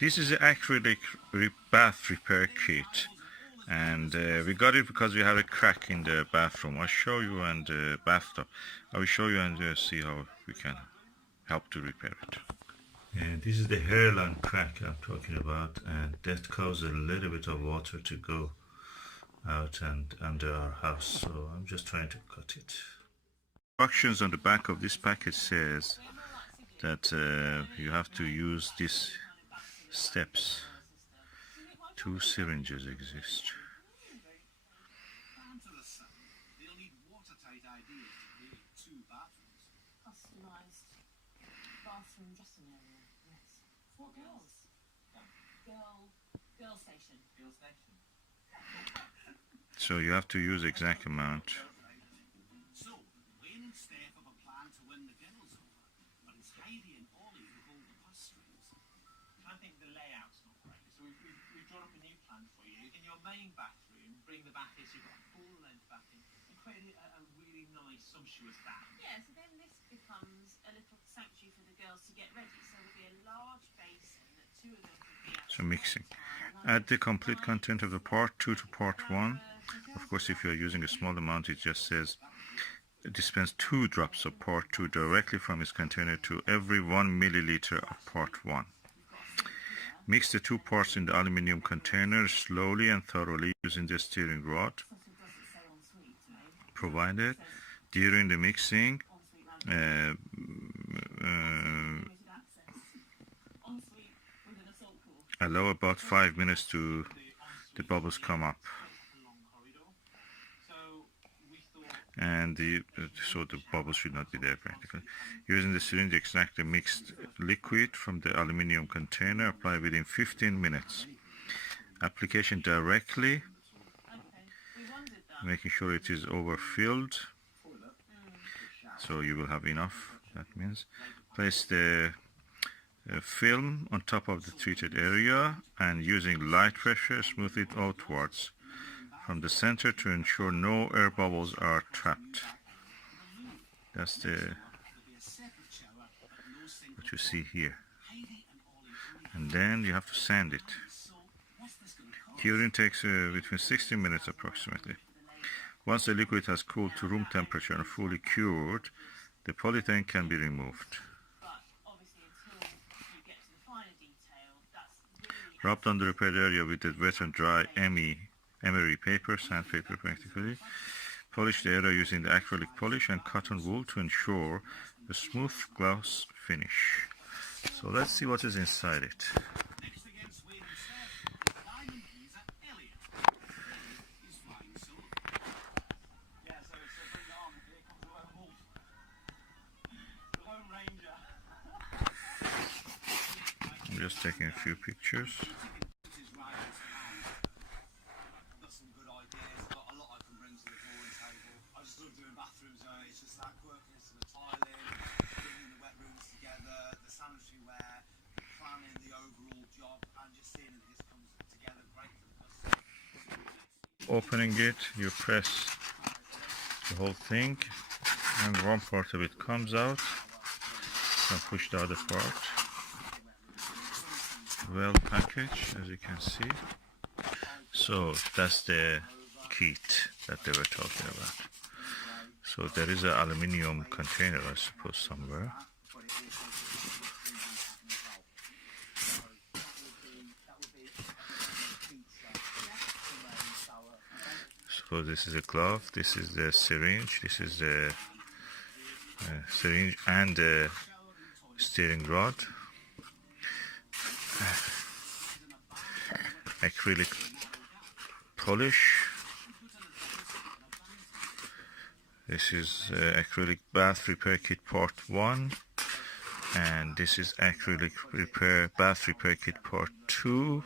This is the acrylic bath repair kit, and we got it because we have a crack in the bathroom. I'll show you and the bathtub. I will show you and see how we can help to repair it. And this is the hairline crack I'm talking about, and that causes a little bit of water to go out and under our house, so I'm just trying to cut it. Instructions on the back of this package says that you have to use these steps. 2 syringes exist. Bathroom dressing area, yes. For girls. Girl station. So you have to use exact amount. So, we stay up a plan to win the girls over, but it's Heidi and Ollie who hold the purse strings. I think the layout's not great, so we've drawn up a new plan for you. In your main bathroom, bring the bath in, so you've got a full length bath in, and create a really nice, sumptuous bath. Yeah, so then this becomes a little sanctuary for the girls to get ready. So there'll be a large basin that two of them could be at. So mixing. Add the complete content of the part 2 to part 1. Of course, if you are using a small amount, it just says dispense 2 drops of part 2 directly from its container to every 1 milliliter of part 1. Mix the 2 parts in the aluminum container slowly and thoroughly using the stirring rod provided. During the mixing, allow about 5 minutes to the bubbles come up, and so the bubbles should not be there practically. Using the syringe, extract the mixed liquid from the aluminum container. Apply within 15 minutes. Application directly, making sure it is overfilled, so you will have enough. That means place the film on top of the treated area and using light pressure smooth it outwards from the center to ensure no air bubbles are trapped. That's what you see here. And then you have to sand it. Curing takes between 60 minutes approximately. Once the liquid has cooled to room temperature and fully cured, the polythene can be removed. Rub on the repaired area with the wet and dry emery paper, sandpaper practically. Polish the area using the acrylic polish and cotton wool to ensure a smooth gloss finish. So let's see what is inside it. I'm just taking a few pictures. Opening it, you press the whole thing, and one part of it comes out. And push the other part. Well packaged, as you can see. So that's the kit that they were talking about. So there is an aluminium container, I suppose, somewhere. So this is a glove, this is the syringe, this is the syringe and the steering rod. Acrylic polish. This is acrylic bath repair kit part 1, and this is acrylic bath repair kit part 2.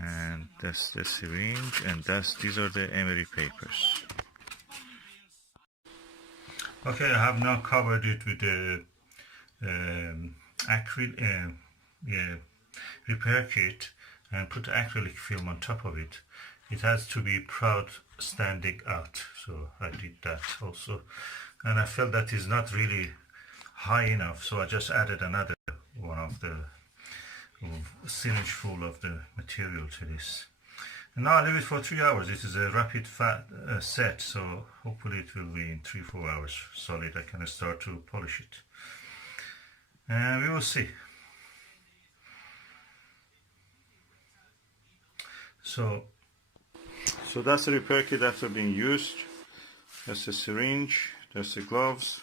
And that's the syringe, and these are the emery papers. Okay, I have now covered it with the acrylic repair kit and put acrylic film on top of it. It has to be proud standing out, so I did that also. And I felt that is not really high enough, so I just added another one of the a syringe full of the material to this. And now I leave it for 3 hours. It is a rapid set, so hopefully it will be in 3-4 hours solid. I can start to polish it, and we will see. So that's the repair kit after being used. That's the syringe, that's the gloves,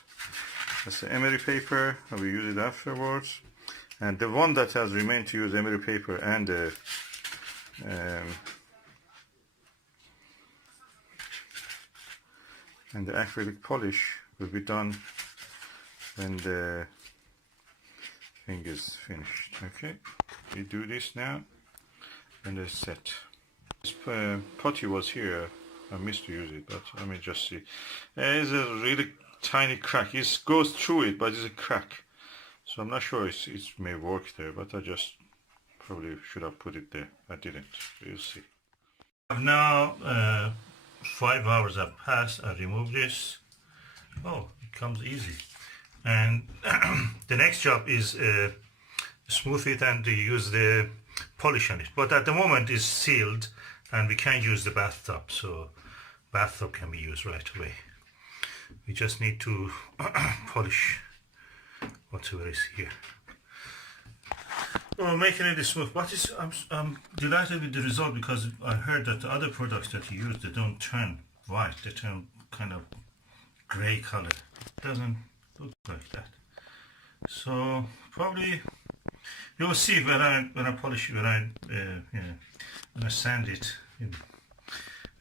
that's the emery paper. I will use it afterwards. And the one that has remained to use emery paper and the acrylic polish will be done when the thing is finished. Okay, we do this now and it's set. This putty was here. I missed to use it, but let me just see. There's a really tiny crack. It goes through it, but it's a crack. So I'm not sure it may work there, but I just probably should have put it there. I didn't. We'll see. Now 5 hours have passed. I remove this. Oh, it comes easy. And the next job is smooth it and use the polish on it. But at the moment it's sealed and we can't use the bathtub, so bathtub can be used right away. We just need to polish whatever is here. Well, making it smooth. I'm delighted with the result, because I heard that the other products that you use, they don't turn white, they turn kind of gray color. It doesn't look like that. So probably you will see when I polish it, when I sand it in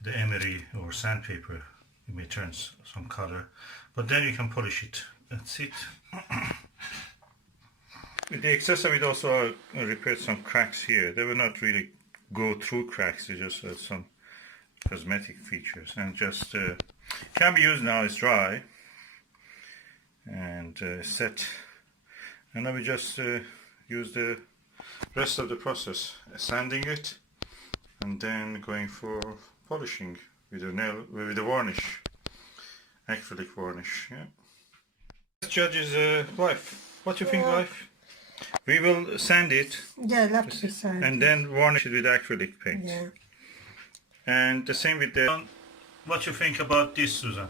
the emery or sandpaper, it may turn some color, but then you can polish it. That's it. With the accessory, it also repaired some cracks here. They will not really go through cracks, they just some cosmetic features, and just can be used now. It's dry and set, and now we just use the rest of the process, sanding it and then going for polishing with the varnish, acrylic varnish. Yeah. This judge's wife. What do you think, wife? We will sand it. Yeah, it'll have to be sanded. And then varnish it with acrylic paint. Yeah. And the same with the... What do you think about this, Susan?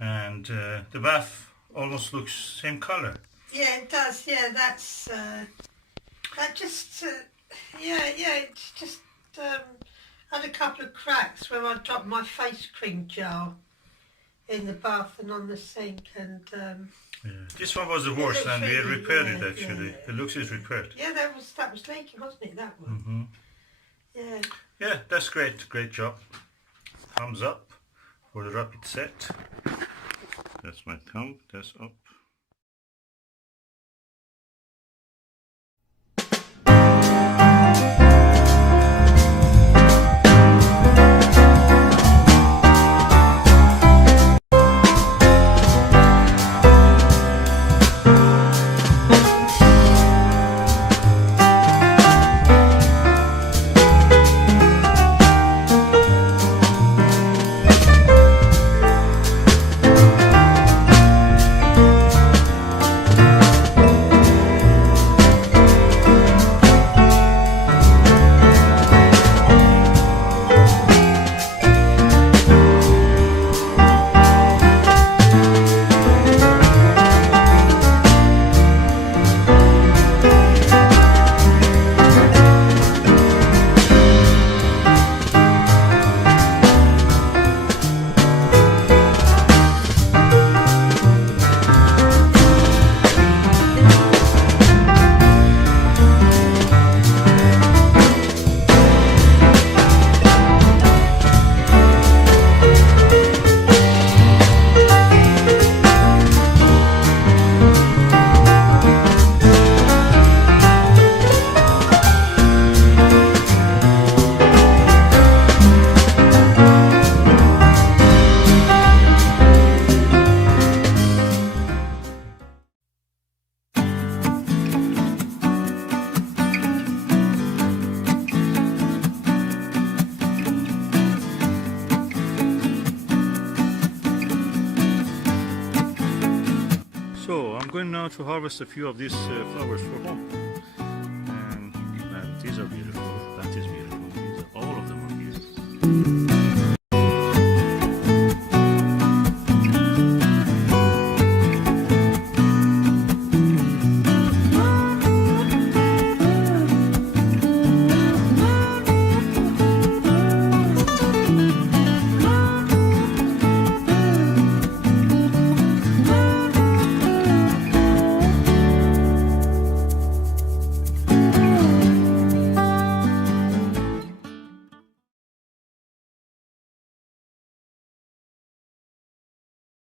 And the bath almost looks same color. Yeah, it does. Yeah, that's that just it's just had a couple of cracks where I dropped my face cream jar in the bath and on the sink, and yeah. This one was the worst, and we repaired it actually. Yeah. The looks is repaired. Yeah, that was leaking, wasn't it? That one. Yeah. Yeah, that's great. Great job. Thumbs up for the rapid set. That's my thumb. That's up. So I'm going now to harvest a few of these flowers for home, and These are beautiful. That is beautiful. These are, all of them are beautiful.